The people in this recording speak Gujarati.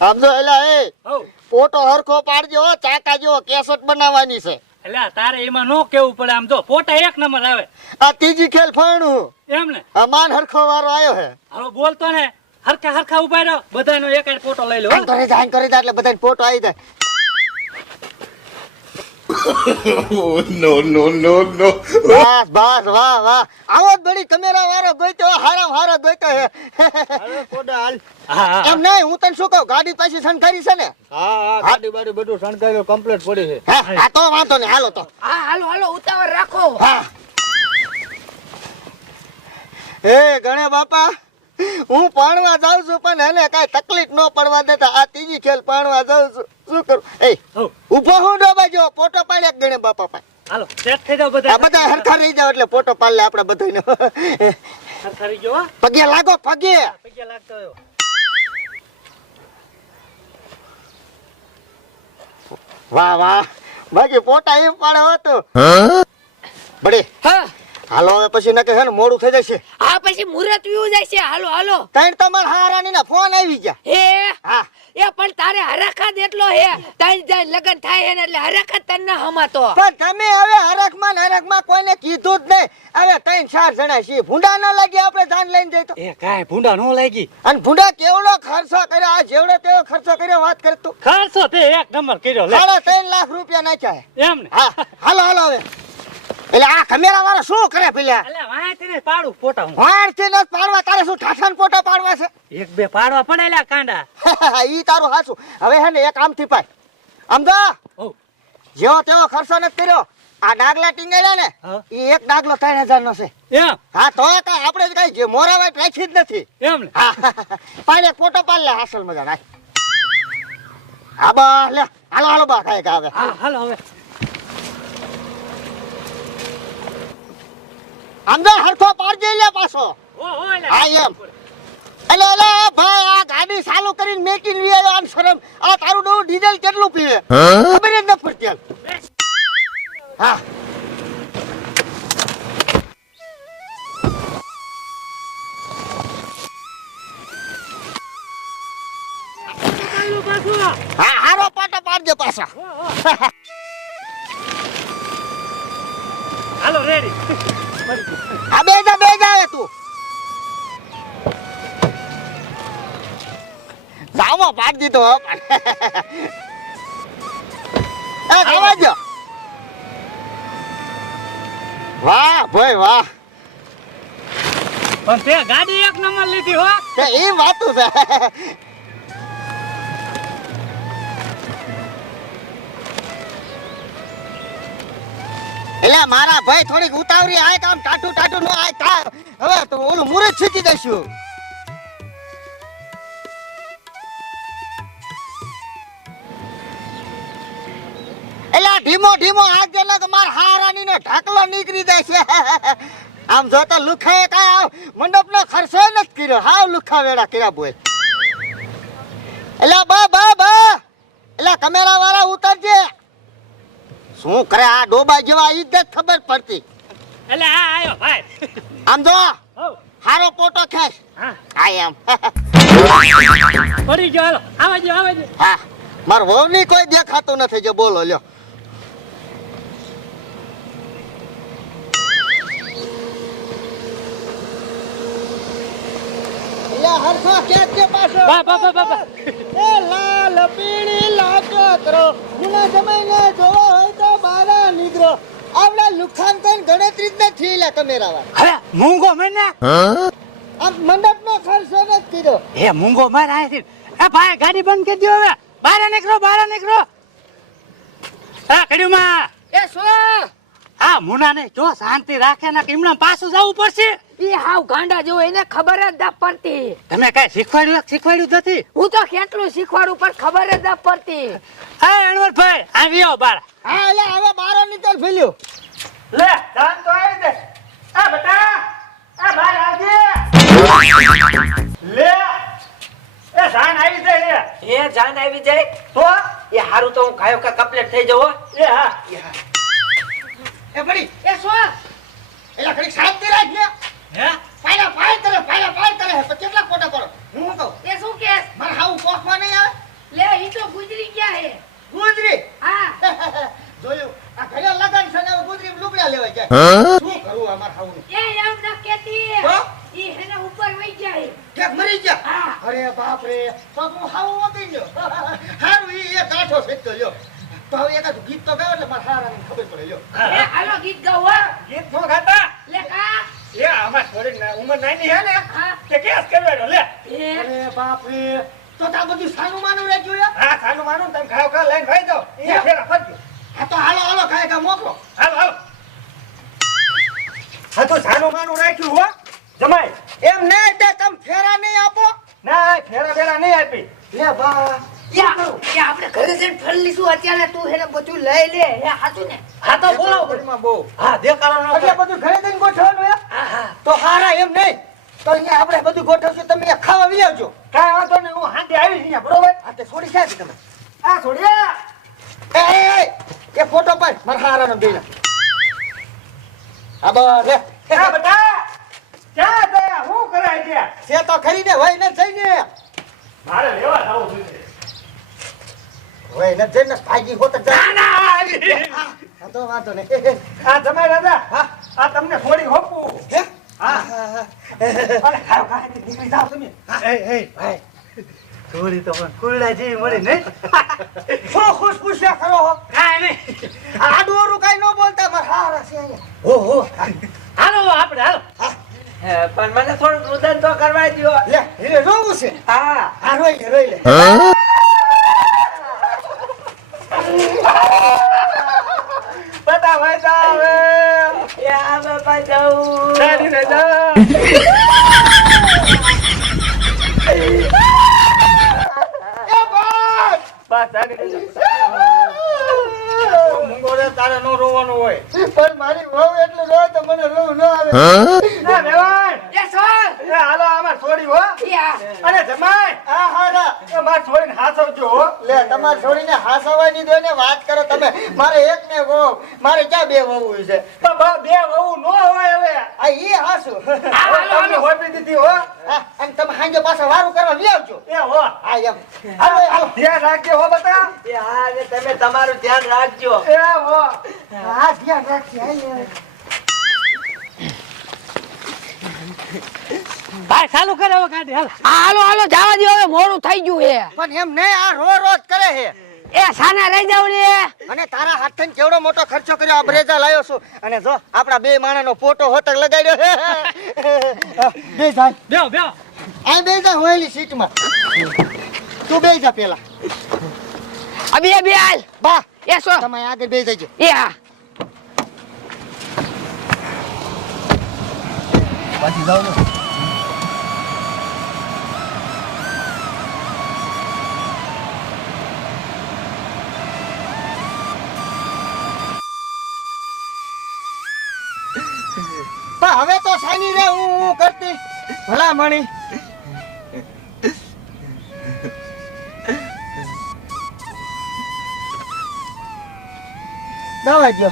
આમ તો એલા એ હો ફોટો હરખો પાડજો ચાકા જેવો કેસેટ બનાવવાની છે. એટલે તારે એમાં નો કેવું પડે, આમ તો ફોટા એક નંબર આવે. આ ત્રીજી ખેલ ફાણું એમ ને આ માન હરખો વારો આવ્યો હે. હવે બોલતો ને હરખા હરખા ઉભા રહ્યો, બધાનો એક એક ફોટો લઈ લો. આમ કરી દે એટલે બધાને ફોટો આવી જાય. No, no, no, no. બસ બસ વાહ વાહ આવો જ બડી કેમેરા વાળો ગોઈતો હારામ હારો ગોઈતો હે. અરે કોડા હાલ. હા હા એમ નહીં હું તને શું કહું ગાડી પાછી શણગારી છે ને. હા ગાડી બાડી બધું શણગાર્યું કમ્પ્લીટ પડી છે. હા તો વાંધો નહીં હાલો તો. હા હાલો હાલો ઉતાવળ રાખો. હા એ ગણે બાપા હું પાણવા જાઉં છું પણ એને કાંઈ તકલીફ ન પડવા દેતા. આ ત્રીજી ખેલ પાણવા જાઉં છું શું કરું. એ હો ઊભો હું ડોબા જો ફોટો પાડ્યા ગણે બાપા પાસે. હાલો સેટ થઈ જાવ આ બધા. બધા હરખા રહી જાવ એટલે ફોટો પાડ લે આપણે બધાનો. હરખા રહી ગયો હો. પગે લાગો પગે. પૈયા લાગતો હોય. વાહ વાહ બાકી ફોટા એમ પાડે હતો બડે. હા હાલો હવે પછી નકે છે ને મોડું થઈ જશે. હા પછી મુહૂર્ત વ્યુ જાય છે. હાલો હાલો. તૈણ તમાર હારાની ના ફોન આવી ગયા. હે હા એ પણ તારે હરખત એટલો હે તાઈ જાય લગન થાય હે ને એટલે હરખત તને ના હમાતો. પણ તમે હવે હરખમાં કોઈને કીધું જ નહીં. હવે 3-4 જણા છીએ ભૂંડા ન લાગી આપણે જાન લઈને જઈ તો. એ કાંઈ ભૂંડા નો લાગી. અને ભૂંડા કેવડો ખર્ચો કર્યો. આ જેવડો તેવો ખર્ચો કર્યો વાત કર તું. ખર્ચો તે એક નંબર કર્યો લે. 3.5 લાખ રૂપિયા નાખ્યા હે. એમ ને હા હાલો હાલો હવે. એટલે આ કેમેરા વાળો શું કરે પેલા એટલે વાંચી ને પાડું ફોટા હું. વાળથી ન પાડવા તારે શું ઠાઠાન ફોટો પાડવા છે. એક બે પાડવા પડે લ્યા કાંડા. ઈ તારું હાચું. હવે હે ને એક આમથી પાય આમદા હો જેવો તેવો ખર્ચો નથી કર્યો. આ ડાગલા ટીંગાડ્યા ને હા. ઈ એક ડાગલો 3000 નો છે. એમ હા તો કાંઈ આપણે જ કાંઈ જે મોરાવાટ રાખી જ નથી. એમ ને હા પાડે એક ફોટો પાડ લે હાસલ મજા નાખ. હા બા લે હાલો હાલો બા કાંઈ આવે. હા હાલો હવે આમદા હરખો પાડજે લે પાછો. ઓ ઓ લે હા એમ. એટલે એટલે ભાઈ આ ગાડી ચાલુ કરીને મેકીને વી આવ્યો. આમ શરમ આ તારું નવું ડીઝલ કેટલું પીવે ખબર જ ન પડતી હાલ. હા પાછું. હા હારો પાટો પાડજે પાછા. હાલો રેડી. આ બે જા હવે તું જામો પાડ દીધો હો. એ ખાવા જો. વાહ ભાઈ વાહ. પણ તે ગાડી એક નંબર લીધી હો. તે એ વાતું છે. એટલે મારા ભાઈ થોડીક ઉતાવળી આય કામ ટાટુ નો આય તા. હવે તો ઓલું મુરત છીકી દઈશું. એટલે ધીમો હાથ દેલા કે માર હારાની નો ઢાકલો નીકળી જાય છે. આમ જો તો લુખાએ કાય મંડપ નો ખર્ચો નથી કર્યો. હાવ લુખા વેડા કર્યા બોલ. એટલે બા એટલે કેમેરા વાળા ઉતરજે. શું કરે આ ડોબા જેવા ઈ જ ખબર પડતી. એટલે આ આયો ભાઈ. આમ જો હો હારો ફોટો ખેંચ. હા આ એમ. પડી ગયો. હાલો આવાજો. હા માર વહુની કોઈ દેખાતું નથી. જો બોલો લ્યો. હરખો ખેંચજે પાછો. બા એ લાલ પીળી લાગતરો મુના જમાઈને જોવો હોય તો બારા નીકળો. આવડા લુખાન કઈ ગણતરી જ નથી લે કેમેરા વાળા. હવે મૂંગો મને. આમ મંડપનો ખર્ચો નથી કર્યો. એ મૂંગો માર આયથી. એ ભાઈ ગાડી બંધ કરી દો હવે. બહાર નીકળો. હા કડ્યુમાં. એ શું હા મુના ને જો શાંતિ રાખે ને એમના પાછું જવું પડશે. ઈ હાવ ગાંડા જેવો એને ખબર જ ન પડતી. તમે કઈ શીખવાડ્યું જ નથી. હું તો કેટલું શીખવાડું પણ ખબર જ ન પડતી. હા અણવરભાઈ આવ્યો બાર. હા એટલે હવે બારો નીકળ ફેલ્યો. લે જાન તો આવી દે. આ બેટા આ બહાર આવજે. લે એ જાન આવી જાય લે. એ જાન આવી જાય તો એ હારું તો હું ખાયો કા કમ્પ્લીટ થઈ જવો. એ હા એ પડી એ શું એટલે ઘડી શાંતિ રાખ લે. હે પાયલા પાય કરે પછી કેટલા ફોટા પડો. હું કહું એ શું કેસ મારે હાવ કોખવા નહીં આવે. ગુજરી ગયા હે ગુજરી હા જોયું આ ઘરે લગન છે ને હવે ગુજરી લુગડા લેવા જાય શું કરું અમાર હાવું એ એમ ન કેતી તો? ઈ હેને ઉપર વઈ ગયા હે ક્યાંક મરી ગયા હા અરે બાપ રે તો હું હાવું વગી ગયો હારું ઈ એક આઠો સેટતો લ્યો તો હવે એકાદ ગીત તો ગાવ એટલે મારા હારાને ખબર પડે લ્યો એ હાલો ગીત ગાઓ હો. ગીત નો ગાતા લે કા એ આમાં થોડી ઉંમર નાની હે ને હા તે કેસ કરવાનો લે એ અરે બાપ રે તો તા બધું સાનું માનું રે જોયા હા ખાનું માનું તમે ખાવ ખા લઈને ભાઈ જાઓ એ ફેરા ફરજો હા તો હાલો હાલો કાંઈ કા મોકલો હાલો હાલો હા તો સાનું માનું રાખ્યું હો જમાઈ એમ નહીં તે તમે ફેરા નહીં આપો ના ફેરા ફેરા નહીં આપી લે બા યા એ આપણે ઘરે જઈને ફરી લીધું અત્યારે તું હેને બધું લઈ લે હે હાચું ને હા તો બોલાવો ઘરમાં બહુ હા દેખાડો ન એટલે બધું ઘરે જઈને ગોઠવવાનું હે હા હા તો હારા એમ નહીં તો અહીંયા આપણે બધું ગોઠવશું તમે અહીંયા ખાવા વી આવજો કાંઈ વાંધો નહીં હું હાંડે આવી અહીંયા બરોબર આ તે છોડી ક્યાંથી તમે આ છોડ્યા એ ફોટો પાડ મારા હારાનો બેન આ બસ લે આ બટા ક્યાં ગયા હું કરાય ગયા છે તો ખરીને હોય ને જઈને મારે લેવા જાવું જોઈએ હોય ને જઈને ભાગી હોત જ ના ના આવી. આ તો વાંધો નહીં આ જમાઈ દાદા આ તમને થોડી હોપું હે હા અને ખાવ ખાય નીકળી જાવ તમે એ ભાઈ થોડી તો પણ કુરડા જેવી મળી નહીં શું ખુશ ખુશિયા કરો હો કાંઈ નહીં આડું કાઈ ન બોલતા મારા હારા છે અહીંયા ઓહો હાલો આપણે હાલો પણ મને થોડુંક રુદન તો કરવા દ્યો લે એને રોવું છે હા આ રોઈ લે બધા વાયદા આવે એ આ બાપા જાઉં ચાલીને જા એ બસ બસ ચાલીને જા મૂંગો રે તારે નો રોવાનું હોય પણ મારી વહુ એટલું રોય તો મને રોવું ન આવે ના વેવાય એ સોલ એ હાલો આમાં છોડી હો યા અરે જમાઈ આ હારા એ માર છોડીને હાચવજો હો લે તમારે છોડીને હાસવાની દો ને વાત કરો તમે મારે એક ને વહુ મારે ક્યાં બે વહુ છે તો બે વહુ નો હોય હવે આ ઈ હાસુ તમને હોપી દીધી હો હા, અને તમે હાંજે પાછા વારું કરવા લઈ આવજો એ હો હા એમ હાલો હાલો ધ્યાન રાખજો હો બતા એ હા ને તમે તમારું ધ્યાન રાખજો એ હો હા ધ્યાન રાખજે હાલ ભાઈ ચાલુ કરે હવે કાઢી હાલ હાલો હાલો જવા દો હવે મોડું થઈ ગયું હે પણ એમ નહીં આ રોજ કરે છે એ સાના રહી જાવ રે અને તારા હાથે કેવડો મોટો ખર્ચો કર્યો આ બ્રેઝા લાવ્યો છું અને જો આપણા બે માણાનો ફોટો હોતક લગાડ્યો છે બે જાય બેહો બેહો આ બે જા હોયલી સીટમાં તું બે જા પેલા અબે બે હાલ બા એ સો તમે આગળ બે જજો એ હા પાછી જાવ ને હવે તો સાની રે હું કરતી ભલા મણી દવા જો